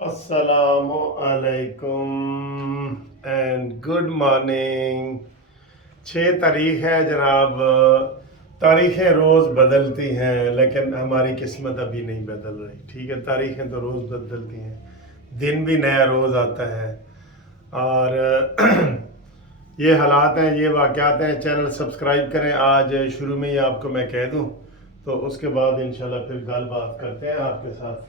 السلام علیکم and good morning. 6 تاریخ ہے جناب۔ تاریخیں روز بدلتی ہیں لیکن ہماری قسمت ابھی نہیں بدل رہی، ٹھیک ہے؟ تاریخیں تو روز بدلتی ہیں، دن بھی نیا روز آتا ہے اور یہ حالات ہیں، یہ واقعات ہیں۔ چینل سبسکرائب کریں۔ آج شروع میں ہی آپ کو میں کہہ دوں تو اس کے بعد انشاءاللہ پھر گل بات کرتے ہیں آپ کے ساتھ۔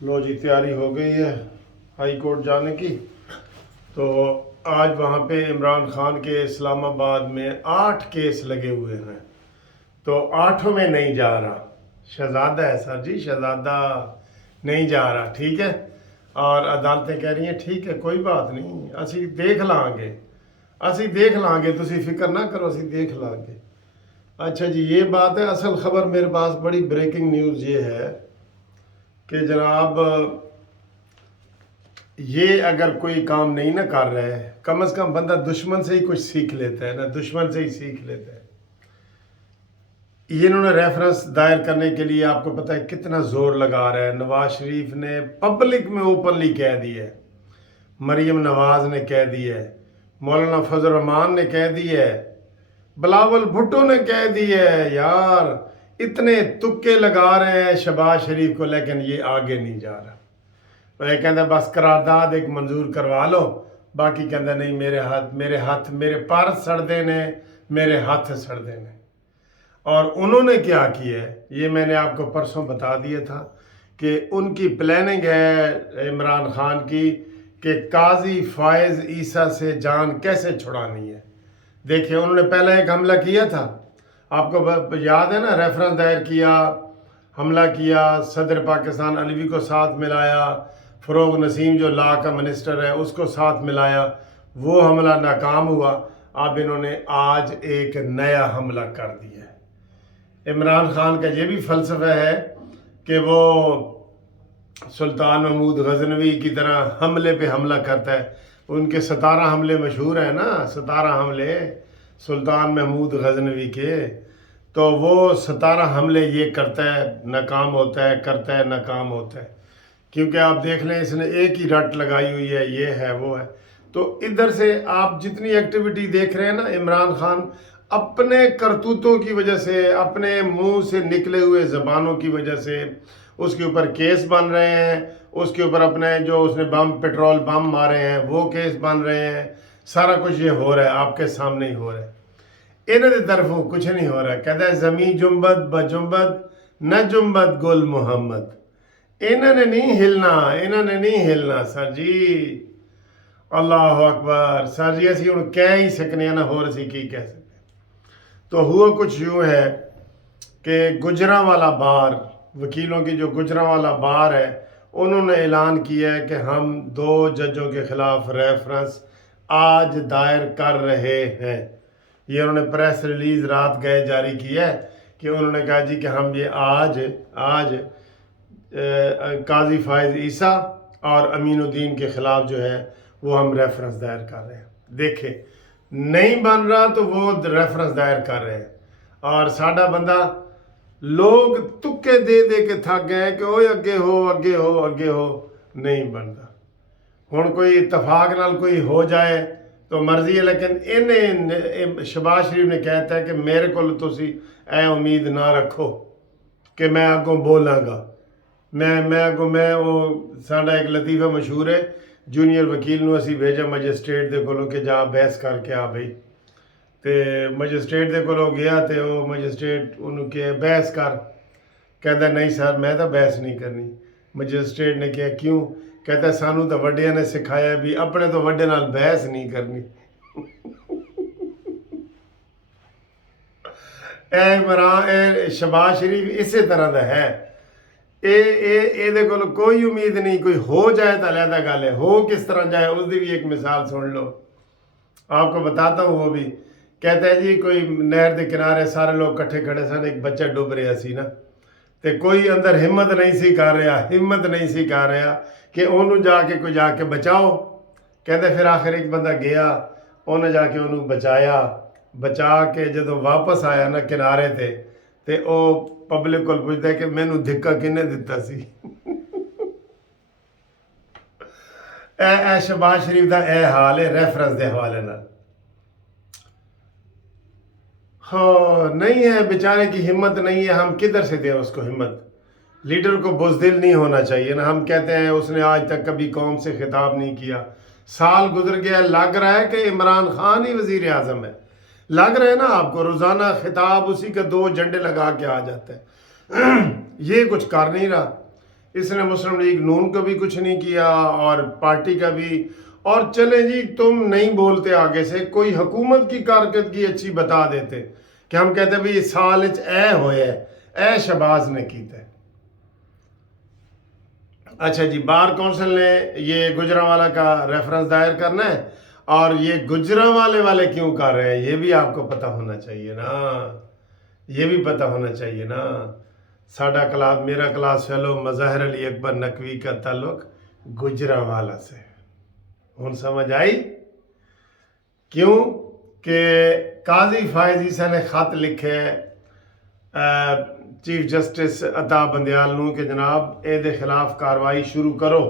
لو جی، تیاری ہو گئی ہے ہائی کورٹ جانے کی۔ تو آج وہاں پہ عمران خان کے اسلام آباد میں 8 کیس لگے ہوئے ہیں، تو 8 میں نہیں جا رہا۔ شہزادہ ہے سر جی، شہزادہ نہیں جا رہا، ٹھیک ہے؟ اور عدالتیں کہہ رہی ہیں ٹھیک ہے، کوئی بات نہیں، اسی دیکھ لیں گے، تسی فکر نہ کرو، اسی دیکھ لیں گے۔ اچھا جی، یہ بات ہے۔ اصل خبر میرے پاس بڑی بریکنگ نیوز یہ ہے کہ جناب یہ اگر کوئی کام نہیں نہ کر رہے، کم از کم بندہ دشمن سے ہی کچھ سیکھ لیتا ہے نا، دشمن سے ہی سیکھ لیتا ہے۔ یہ انہوں نے ریفرنس دائر کرنے کے لیے آپ کو پتہ ہے کتنا زور لگا رہا ہے۔ نواز شریف نے پبلک میں اوپنلی کہہ دی ہے، مریم نواز نے کہہ دی ہے، مولانا فضل الرحمان نے کہہ دی ہے، بلاول بھٹو نے کہہ دی ہے۔ یار اتنے تکے لگا رہے ہیں شہباز شریف کو، لیکن یہ آگے نہیں جا رہا۔ وہ کہتا بس قرارداد ایک منظور کروا لو، باقی کہتا نہیں، میرے پر سڑ نے، میرے ہاتھ سڑ نے۔ اور انہوں نے کیا کیا ہے یہ میں نے آپ کو پرسوں بتا دیا تھا کہ ان کی پلاننگ ہے عمران خان کی کہ قاضی فائز عیسیٰ سے جان کیسے چھڑانی ہے۔ دیکھیں انہوں نے پہلے ایک حملہ کیا تھا، آپ کو یاد ہے نا، ریفرنس دائر کیا، حملہ کیا، صدر پاکستان علوی کو ساتھ ملایا، فروغ نسیم جو لا کا منسٹر ہے اس کو ساتھ ملایا، وہ حملہ ناکام ہوا۔ اب انہوں نے آج ایک نیا حملہ کر دیا ہے۔ عمران خان کا یہ بھی فلسفہ ہے کہ وہ سلطان محمود غزنوی کی طرح حملے پہ حملہ کرتا ہے۔ ان کے 17 حملے مشہور ہیں نا، 17 حملے سلطان محمود غزنوی کے، تو وہ 17 حملے یہ کرتا ہے، ناکام ہوتا ہے، کرتا ہے، ناکام ہوتا ہے۔ کیونکہ آپ دیکھ لیں اس نے ایک ہی رٹ لگائی ہوئی ہے، یہ ہے وہ ہے۔ تو ادھر سے آپ جتنی ایکٹیویٹی دیکھ رہے ہیں نا، عمران خان اپنے کرتوتوں کی وجہ سے، اپنے منہ سے نکلے ہوئے زبانوں کی وجہ سے اس کے اوپر کیس بن رہے ہیں، اس کے اوپر اپنے جو اس نے پیٹرول بم مارے ہیں وہ کیس بن رہے ہیں، سارا کچھ یہ ہو رہا ہے، آپ کے سامنے ہی ہو رہا ہے۔ انہوں نے طرفوں کچھ نہیں ہو رہا ہے۔ کہتا ہے زمیں جنبت بجنبت نہ جنبت گل محمد۔ انہوں نے نہیں ہلنا سر جی۔ اللہ اکبر سر جی، اسی ہوں کہہ ہی سکنے ہیں نا، ہو رسی کی کہہ سکتے۔ تو ہوا کچھ یوں ہے کہ گجرانوالہ بار، وکیلوں کی جو گجرانوالہ بار ہے، انہوں نے اعلان کیا ہے کہ ہم 2 ججوں کے خلاف ریفرنس آج دائر کر رہے ہیں۔ یہ انہوں نے پریس ریلیز رات گئے جاری کی ہے کہ انہوں نے کہا جی کہ ہم یہ آج قاضی فائز عیسیٰ اور امین الدین کے خلاف جو ہے وہ ہم ریفرنس دائر کر رہے ہیں۔ دیکھیں نہیں بن رہا تو وہ ریفرنس دائر کر رہے ہیں، اور ساڈا بندہ لوگ تکے دے دے کے تھک گئے کہ اوہ اگے ہو، نہیں بنتا۔ ہن کوئی اتفاق نال کوئی ہو جائے تو مرضی ہے، لیکن انہیں شہباز شریف نے کہتا ہے کہ میرے کو تسی اے امید نہ رکھو کہ میں اگوں بولاں گا۔ میں وہ ساڈا ایک لطیفہ مشہور ہے، جونیئر وکیل نو اسی بھیجا مجسٹریٹ دے کولوں کہ جا بحث کر کے آ بھئی، تے مجسٹریٹ دے کولوں گیا تے وہ مجسٹریٹ انہوں کہ بحث کر، کہتا نہیں سر میں تو بحث نہیں کرنی۔ مجسٹریٹ نے کہا کیوں؟ کہتا سانوں تو وڈیاں نے سکھایا بھی اپنے تو وڈے نال بحث نہیں کرنی۔ اے شہباز شریف اسی طرح دا ہے۔ کو کوئی امید نہیں، کوئی ہو جائے تو علیحدہ گل ہے، ہو کس طرح جائے اس دی بھی ایک مثال سن لو۔ آپ کو بتاتا ہوں، وہ بھی کہتا ہے جی کوئی نہر دے کنارے سارے لوگ کٹھے کھڑے سن، ایک بچہ ڈوب رہا سی نا، تے کوئی اندر ہمت نہیں سی کر رہا کہ انہوں جا کے بچاؤ۔ کہتے پھر آخر ایک بندہ گیا، انہیں جا کے انہوں بچایا، بچا کے جدو واپس آیا نا کنارے تے تے او پبلک کو پوچھتا ہے کہ مینوں دھکا کنے دتا سی اے شہباز شریف دا اے حال ہے ریفرنس دے حوالے نال ہاں نہیں ہے بیچارے کی ہمت نہیں ہے ہم کدھر سے دیں اس کو ہمت لیڈر کو بزدل نہیں ہونا چاہیے نا ہم کہتے ہیں اس نے آج تک کبھی قوم سے خطاب نہیں کیا سال گزر گیا لگ رہا ہے کہ عمران خان ہی وزیر اعظم ہے لگ رہا ہے نا آپ کو روزانہ خطاب اسی کے 2 جھنڈے لگا کے آ جاتا ہے یہ کچھ کر نہیں رہا اس نے مسلم لیگ نون کو بھی کچھ نہیں کیا اور پارٹی کا بھی اور چلیں جی تم نہیں بولتے آگے سے کوئی حکومت کی کارکردگی اچھی بتا دیتے کہ ہم کہتے ہیں بھی سال اے ہوئے اے شہباز نے کیتا ہے اچھا جی بار کونسل نے یہ گجرانوالہ کا ریفرنس دائر کرنا ہے اور یہ گجرانوالے والے کیوں کر رہے ہیں یہ بھی آپ کو پتہ ہونا چاہیے نا یہ بھی پتہ ہونا چاہیے نا ساڈا کلاس میرا کلاس فیلو مظاہر علی اکبر نقوی کا تعلق گجرانوالہ سے ہن سمجھ آئی کیوں کہ قاضی فائز عیسیٰ نے خط لکھے چیف جسٹس عطا بندیال نو کہ جناب اے دے خلاف کاروائی شروع کرو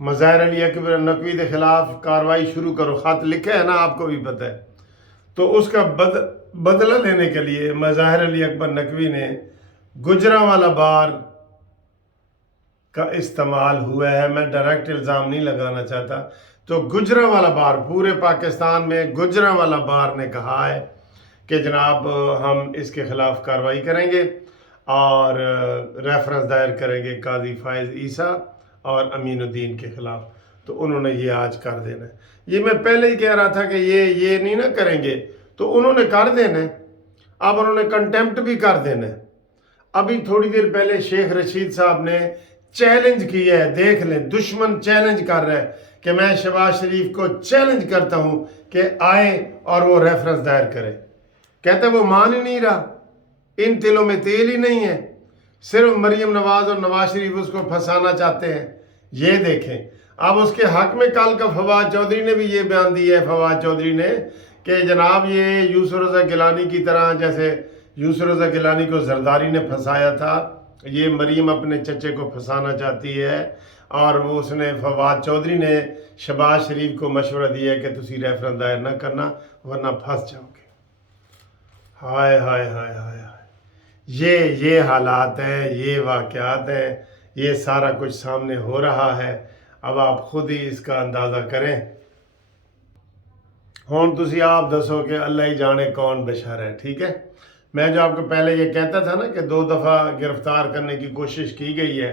مظاہر علی اکبر نقوی دے خلاف کاروائی شروع کرو خط لکھے ہے نا آپ کو بھی پتہ ہے تو اس کا بدلہ لینے کے لیے مظاہر علی اکبر نقوی نے گجرانوالہ بار کا استعمال ہوا ہے میں ڈائریکٹ الزام نہیں لگانا چاہتا تو گجرانوالہ بار پورے پاکستان میں گجرانوالہ بار نے کہا ہے کہ جناب ہم اس کے خلاف کاروائی کریں گے اور ریفرنس دائر کریں گے قاضی فائز عیسیٰ اور امین الدین کے خلاف تو انہوں نے یہ آج کر دینا ہے یہ میں پہلے ہی کہہ رہا تھا کہ یہ نہیں نہ کریں گے تو انہوں نے کر دینا ہے اب انہوں نے کنٹیمپٹ بھی کر دینا ہے ابھی تھوڑی دیر پہلے شیخ رشید صاحب نے چیلنج کیا ہے دیکھ لیں دشمن چیلنج کر رہا ہے کہ میں شہباز شریف کو چیلنج کرتا ہوں کہ آئے اور وہ ریفرنس دائر کرے کہتا ہے وہ مان ہی نہیں رہا ان تلوں میں تیل ہی نہیں ہے صرف مریم نواز اور نواز شریف اس کو پھنسانا چاہتے ہیں یہ دیکھیں اب اس کے حق میں کل کا فواد چودھری نے بھی یہ بیان دیا ہے فواد چودھری نے کہ جناب یہ یوسف رضا گیلانی کی طرح جیسے یوسف رضا گیلانی کو زرداری نے پھنسایا تھا یہ مریم اپنے چچے کو پھنسانا چاہتی ہے اور وہ اس نے فواد چودھری نے شہباز شریف کو مشورہ دیا ہے کہ تسی ریفرنس دائر نہ کرنا ورنہ پھنس جاؤ گے ہائے ہائے ہائے ہائے ہائے یہ حالات ہیں یہ واقعات ہیں یہ سارا کچھ سامنے ہو رہا ہے اب آپ خود ہی اس کا اندازہ کریں ہون تسی آپ دسو کہ اللہ ہی جانے کون بشر ہے ٹھیک ہے میں جو آپ کو پہلے یہ کہتا تھا نا کہ 2 دفعہ گرفتار کرنے کی کوشش کی گئی ہے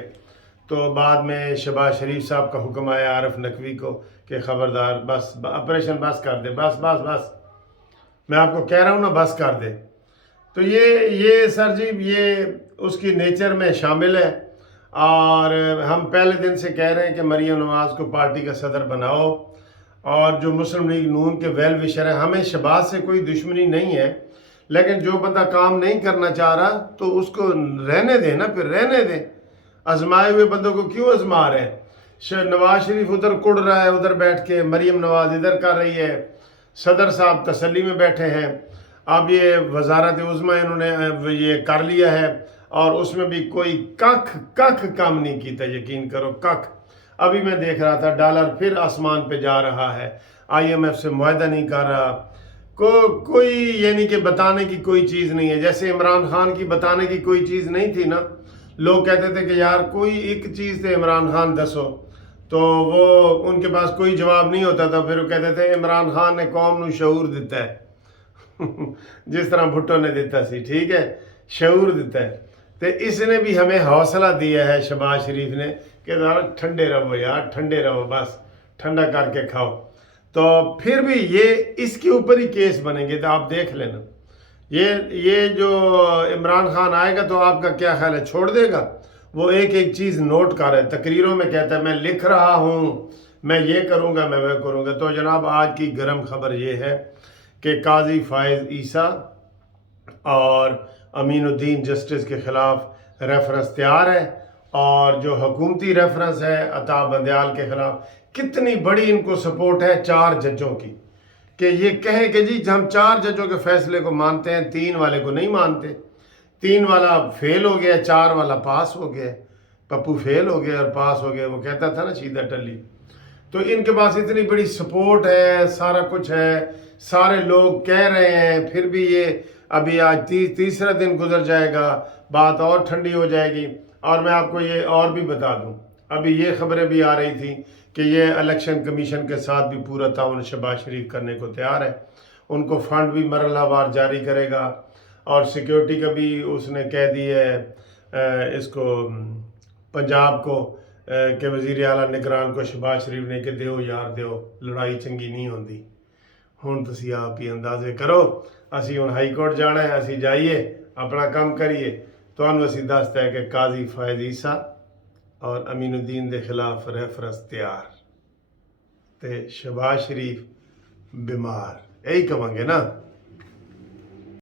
تو بعد میں شہباز شریف صاحب کا حکم آیا عارف نقوی کو کہ خبردار بس آپریشن بس کر دے بس بس بس میں آپ کو کہہ رہا ہوں نا بس کر دے تو یہ سر جی یہ اس کی نیچر میں شامل ہے اور ہم پہلے دن سے کہہ رہے ہیں کہ مریم نواز کو پارٹی کا صدر بناؤ اور جو مسلم لیگ نون کے ویل وشر ہیں ہمیں شہباز سے کوئی دشمنی نہیں ہے لیکن جو بندہ کام نہیں کرنا چاہ رہا تو اس کو رہنے دیں نا پھر رہنے دیں آزمائے ہوئے بندوں کو کیوں آزما رہے ہیں نواز شریف ادھر کڑ رہا ہے ادھر بیٹھ کے مریم نواز ادھر کر رہی ہے صدر صاحب تسلی میں بیٹھے ہیں اب یہ وزارت عظمیٰ انہوں نے یہ کر لیا ہے اور اس میں بھی کوئی کخ کام نہیں کیتا یقین کرو کخ ابھی میں دیکھ رہا تھا ڈالر پھر آسمان پہ جا رہا ہے IMF سے معاہدہ نہیں کر رہا کوئی یعنی کہ بتانے کی کوئی چیز نہیں ہے جیسے عمران خان کی بتانے کی کوئی چیز نہیں تھی نا لوگ کہتے تھے کہ یار کوئی ایک چیز تھے عمران خان دسو تو وہ ان کے پاس کوئی جواب نہیں ہوتا تھا پھر وہ کہتے تھے عمران خان نے قوم نو شعور دیتا ہے جس طرح بھٹو نے دیتا سی ٹھیک ہے شعور دیتا ہے تو اس نے بھی ہمیں حوصلہ دیا ہے شہباز شریف نے کہ ذرا ٹھنڈے رہو یار ٹھنڈے رہو بس ٹھنڈا کر کے کھاؤ تو پھر بھی یہ اس کے اوپر ہی کیس بنیں گے تو آپ دیکھ لینا یہ جو عمران خان آئے گا تو آپ کا کیا خیال ہے چھوڑ دے گا وہ ایک چیز نوٹ کر رہا ہے تقریروں میں کہتا ہے میں لکھ رہا ہوں میں یہ کروں گا میں وہ کروں گا تو جناب آج کی گرم خبر یہ ہے کہ قاضی فائز عیسیٰ اور امین الدین جسٹس کے خلاف ریفرنس تیار ہے اور جو حکومتی ریفرنس ہے عطا بندیال کے خلاف کتنی بڑی ان کو سپورٹ ہے 4 ججوں کی کہ یہ کہیں کہ جی ہم 4 ججوں کے فیصلے کو مانتے ہیں، 3 والے کو نہیں مانتے، 3 والا فیل ہو گیا، 4 والا پاس ہو گیا، پپو فیل ہو گیا اور پاس ہو گیا، وہ کہتا تھا نا سیدھا ٹلی۔ تو ان کے پاس اتنی بڑی سپورٹ ہے، سارا کچھ ہے، سارے لوگ کہہ رہے ہیں، پھر بھی یہ ابھی آج تیسرا دن گزر جائے گا، بات اور ٹھنڈی ہو جائے گی۔ اور میں آپ کو یہ اور بھی بتا دوں، ابھی یہ خبریں بھی آ رہی تھیں کہ یہ الیکشن کمیشن کے ساتھ بھی پورا تعاون شہباز شریف کرنے کو تیار ہے، ان کو فنڈ بھی مرحلہ وار جاری کرے گا، اور سیکیورٹی کا بھی اس نے کہہ دی ہے اس کو پنجاب کو کہ وزیر اعلیٰ نگران کو شہباز شریف نے کہ دیو یار دیو، لڑائی چنگی نہیں ہوندی۔ ہن تسی آپ ہی اندازے کرو، اسی ہن ہائی کورٹ جانا ہے، اسی جائیے اپنا کام کریے، تانوں اسی دستا ہے کہ قاضی فائز عیسیٰ اور امین الدین دے خلاف ریفرنس تیار تے شہباز شریف بیمار، یہی کہاں گے نا۔